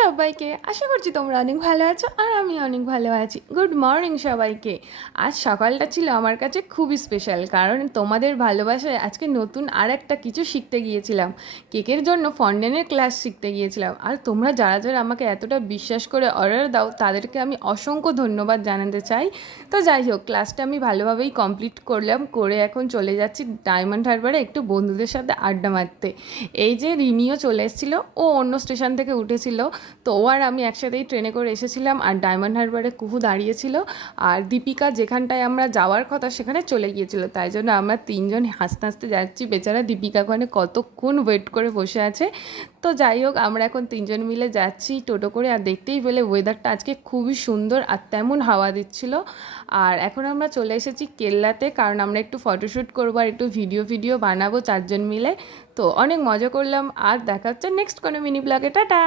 সবাইকে, আশা করছি তোমরা অনেক ভালো আছো আর আমি অনেক ভালো আছি। গুড মর্নিং সবাইকে। আজ সকালটা ছিল আমার কাছে খুবই স্পেশাল, কারণ তোমাদের ভালোবাসায় আজকে নতুন আর একটা কিছু শিখতে গিয়েছিলাম। কেকের জন্য ফন্ডেনের ক্লাস শিখতে গিয়েছিলাম, আর তোমরা যারা যারা আমাকে এতটা বিশ্বাস করে অর্ডার দাও তাদেরকে আমি অসংখ্য ধন্যবাদ জানাতে চাই। তো যাই হোক, ক্লাসটা আমি ভালোভাবেই কমপ্লিট করলাম, করে এখন চলে যাচ্ছি ডায়মন্ড হারবারে একটু বন্ধুদের সাথে আড্ডা মারতে। এই যে রিমিও চলে এসেছিলো, ও অন্য স্টেশন থেকে উঠেছিল, তো ও আর আমি একসাথেই ট্রেনে করে এসেছিলাম, আর ডায়মন্ড হারবারে কুহু দাঁড়িয়েছিল, আর দীপিকা যেখানটায় আমরা যাওয়ার কথা সেখানে চলে গিয়েছিল। তাই জন্য আমরা তিনজন হাসতে হাসতে যাচ্ছি। বেচারা দীপিকা ওখানে কতক্ষণ ওয়েট করে বসে আছে। তো যাই হোক, আমরা এখন তিনজন মিলে যাচ্ছি টোটো করে, আর দেখতেই পেলে ওয়েদারটা আজকে খুবই সুন্দর আর তেমন হাওয়া দিচ্ছিল। আর এখন আমরা চলে এসেছি কেল্লাতে, কারণ আমরা একটু ফটোশ্যুট করবো আর একটু ভিডিও বানাবো চারজন মিলে। তো অনেক মজা করলাম, আর দেখা হচ্ছে নেক্সট কোনো মিনি ব্লগে। টাটা।